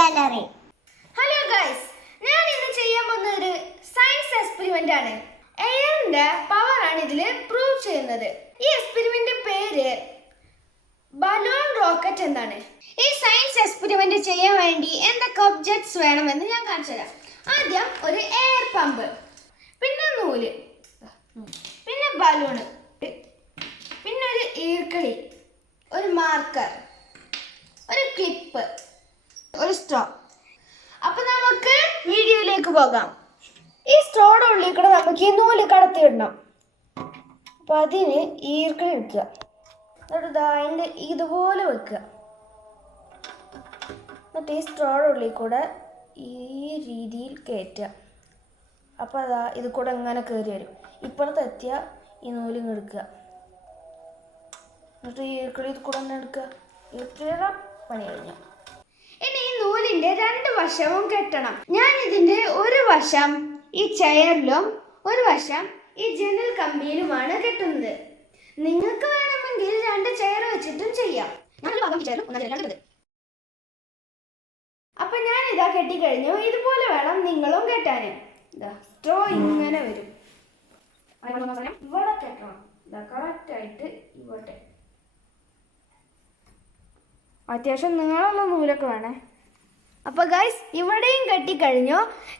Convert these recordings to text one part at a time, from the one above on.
Gallery. Hello guys, ഞാൻ ഇന്ന് ചെയ്യാൻ പോകുന്ന ഒരു സയൻസ് എക്സ്പെരിമെന്റ് ആണ്. എയറിന്റെ പവർ ആണ് ഇതിൽ പ്രൂവ് ചെയ്യുന്നത്. ഈ എക്സ്പെരിമെന്റ് പേര് ബലൂൺ റോക്കറ്റ് എന്നാണ്. ഈ സയൻസ് എക്സ്പെരിമെന്റ് ചെയ്യാൻ വേണ്ടി എന്തൊക്കെ ഒബ്ജക്ട്സ് വേണമെന്ന് ഞാൻ കാണിച്ചു തരാം. ആദ്യം ഒരു എയർ പമ്പ്, പിന്നെ നൂല്, പിന്നെ ബലൂണ്, പിന്നെ ഒരു ഈർക്കിളി, ഒരു മാർക്കർ, ഒരു ക്ലിപ്പ്, ഒരു സ്ട്രോ. അപ്പൊ നമുക്ക് വീഡിയോയിലേക്ക് പോകാം. ഈ സ്ട്രോയുടെ ഉള്ളിൽ കൂടെ നമുക്ക് ഈ നൂല് കടത്തിയിടണം. അപ്പൊ അതിന് ഈർക്കിളി എടുക്കുക, എന്നിട്ട് അതിൻ്റെ ഇതുപോലെ വെക്കുക. എന്നിട്ട് ഈ സ്ട്രോയുടെ ഉള്ളിൽ കൂടെ ഈ രീതിയിൽ കയറ്റുക. അപ്പോൾ അതാ ഇത് കൂടെ ഇങ്ങനെ കയറി വരും. ഇപ്പുറത്ത് എത്തിയ ഈ നൂലിങ് എടുക്കുക, എന്നിട്ട് ഈ ഈർക്കിളി ഇത് കൂടെ തന്നെ എടുക്കുക. ഈർക്കിളിയുടെ പണി കഴിഞ്ഞു. ഇനി ഈ നൂലിന്റെ രണ്ട് വശവും കെട്ടണം. ഞാൻ ഇതിന്റെ ഒരു വശം ഈ ചെയറിലും ഒരു വശം ഈ ജനൽ കമ്പിയിലുമാണ് കെട്ടുന്നത്. നിങ്ങൾക്ക് വേണമെങ്കിൽ രണ്ട് ചെയർ വെച്ചിട്ടും ചെയ്യാം. അപ്പൊ ഞാൻ ഇതാ കെട്ടിക്കഴിഞ്ഞു. ഇതുപോലെ വേണം നിങ്ങളും കെട്ടാന്. സ്ട്രോ ഇങ്ങനെ വരും. ഇവിടെ കെട്ടണം. കറക്റ്റ് ആയിട്ട് ഇവിടെ. അത്യാവശ്യം നീളമുള്ള നൂലൊക്കെ വേണേ. അപ്പൊ ഗൈസ്, ഇവിടെയും കെട്ടിക്കഴിഞ്ഞു.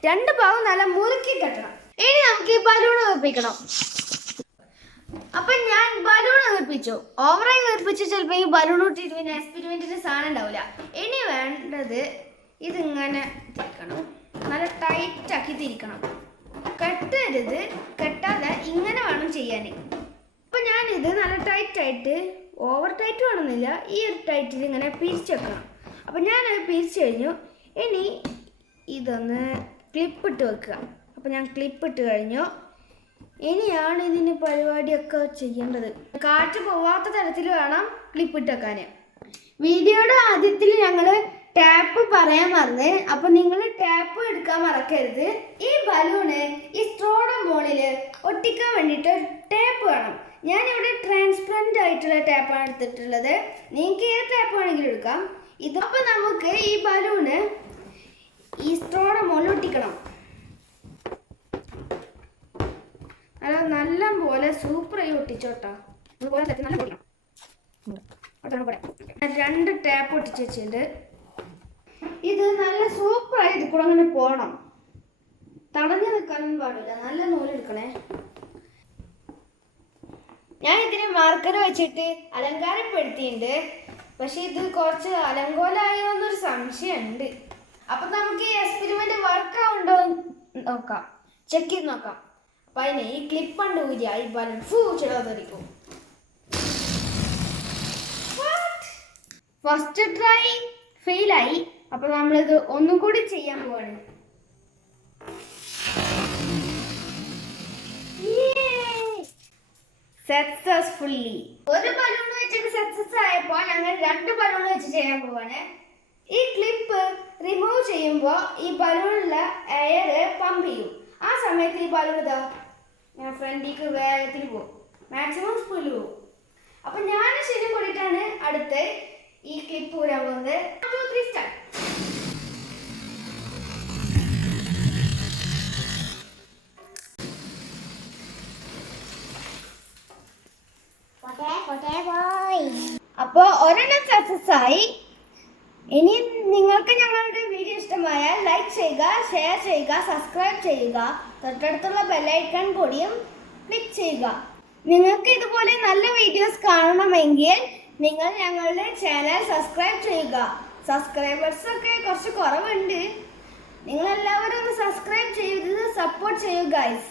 രണ്ട് ഭാഗം നല്ല മുറുക്കി കെട്ടണം. ഇനി നമുക്ക് ഈ ബലൂൺ നിർപ്പിക്കണം. അപ്പൊ ഞാൻ ബലൂൺ നിർപ്പിച്ചു. ഓവറായി നിർപ്പിച്ച് ചിലപ്പോൾ ഈ ബലൂൺ ഇട്ടിട്ട് പിന്നെ എക്സ്പെരിമെന്റിന് സാധനം ഉണ്ടാവില്ല. ഇനി വേണ്ടത് ഇതിങ്ങനെ തിരിക്കണം. നല്ല ടൈറ്റ് ആക്കി തിരിക്കണം. കെട്ടരുത്, കെട്ടാതെ ഇങ്ങനെ വേണം ചെയ്യാൻ. അപ്പൊ ഞാനിത് നല്ല ടൈറ്റ് ആയിട്ട്, ഓവർ ടൈറ്റ് വേണമെന്നില്ല, ഈ ഒരു ടൈറ്റിൽ ഇങ്ങനെ പിരിച്ചു വെക്കണം. അപ്പം ഞാനത് പിരിച്ചു കഴിഞ്ഞു. ഇനി ഇതൊന്ന് ക്ലിപ്പിട്ട് വെക്കുക. അപ്പം ഞാൻ ക്ലിപ്പിട്ട് കഴിഞ്ഞു. ഇനിയാണ് ഇതിന് പരിപാടിയൊക്കെ ചെയ്യേണ്ടത്. കാറ്റ് പോവാത്ത തരത്തിൽ വേണം ക്ലിപ്പിട്ട് വെക്കാൻ. വീഡിയോയുടെ ആദ്യത്തിൽ ഞങ്ങൾ ടാപ്പ് പറയാൻ മറന്ന്, അപ്പം നിങ്ങൾ ടാപ്പ് എടുക്കാൻ മറക്കരുത്. ഈ ബലൂണ് ഈ സ്ട്രോയുടെ മുകളിൽ ഒട്ടിക്കാൻ വേണ്ടിയിട്ട് ടേപ്പ് വേണം. ഞാനിവിടെ ട്രാൻസ്പെറൻറ്റ് ആയിട്ടുള്ള ടാപ്പാണ് എടുത്തിട്ടുള്ളത്. നിങ്ങൾക്ക് ഏത് ടാപ്പ് വേണമെങ്കിലും എടുക്കാം. ഇതപ്പോൾ നമുക്ക് ഈ ബലൂണ് ഈ സ്ട്രോയുടെ മുകളിൽ ഒട്ടിക്കണം. നല്ല പോലെ സൂപ്പറായി ഒട്ടിച്ചോട്ടോ. രണ്ട് ടാപ്പ് ഒട്ടിച്ച് വെച്ചിട്ടുണ്ട്. ഇത് നല്ല സൂപ്പറായി ഇത് കൂടെ അങ്ങനെ പോകണം. തടഞ്ഞു നിൽക്കാനൊന്നും പാടില്ല. നല്ല നൂലെടുക്കണേ. ഞാൻ ഇതിന് മാർക്കർ വെച്ചിട്ട് അലങ്കാരപ്പെടുത്തിയിട്ടുണ്ട്. പക്ഷെ ഇത് കുറച്ച് അലങ്കോലായോ എന്നൊരു സംശയമുണ്ട്. അപ്പൊ നമുക്ക് ഈ എക്സ്പെരിമെന്റ് വർക്ക് ആവുണ്ടോ നോക്കാം, ചെക്ക് ചെയ്ത് നോക്കാം. അപ്പൊ അതിന് ഈ ക്ലിപ്പ് ഉണ്ട് ഊരിയ ഈ ബലൂൺ ചെറുതായിരിക്കും. ഫസ്റ്റ് ട്രൈ ഫെയിലായി. അപ്പൊ നമ്മളിത് ഒന്നും കൂടി ചെയ്യാൻ പോവാണ്. സക്സസ്ഫുള്ളി ഒരു ബലൂൺ വെച്ചിട്ട് സക്സസ് ആയപ്പോൾ ഞങ്ങൾ രണ്ട് ബലൂൺ വെച്ച് ചെയ്യാൻ പോവാണ്. ഈ ക്ലിപ്പ് റിമൂവ് ചെയ്യുമ്പോൾ ഈ ബലൂണിലുള്ള എയർ പമ്പ് ചെയ്യും. ആ സമയത്ത് ഈ ബലൂൺ ഇതാ ഞാൻ ഫ്രണ്ടിലേക്ക് വേഗത്തിൽ പോകും, മാക്സിമം സ്പീഡിൽ പോകും. അപ്പൊ ഞാൻ ശരിക്കും കൂടിയിട്ടാണ് അടുത്ത് ഈ ക്ലിപ്പ് ഊരാൻ പോകുന്നത്. 1 2 3 സ്റ്റാർട്ട്. അപ്പോൾ ഒരെണ്ണം സക്സസ് ആയി. ഇനി നിങ്ങൾക്ക് ഞങ്ങളുടെ വീഡിയോ ഇഷ്ടമായാൽ ലൈക്ക് ചെയ്യുക, ഷെയർ ചെയ്യുക, സബ്സ്ക്രൈബ് ചെയ്യുക. തൊട്ടടുത്തുള്ള ബെല്ലൈക്കൺ കൂടിയും ക്ലിക്ക് ചെയ്യുക. നിങ്ങൾക്ക് ഇതുപോലെ നല്ല വീഡിയോസ് കാണണമെങ്കിൽ നിങ്ങൾ ഞങ്ങളുടെ ചാനൽ സബ്സ്ക്രൈബ് ചെയ്യുക. സബ്സ്ക്രൈബേഴ്സൊക്കെ കുറച്ച് കുറവുണ്ട്. നിങ്ങളെല്ലാവരും ഒന്ന് സബ്സ്ക്രൈബ് ചെയ്ത് സപ്പോർട്ട് ചെയ്യുക ഗൈസ്.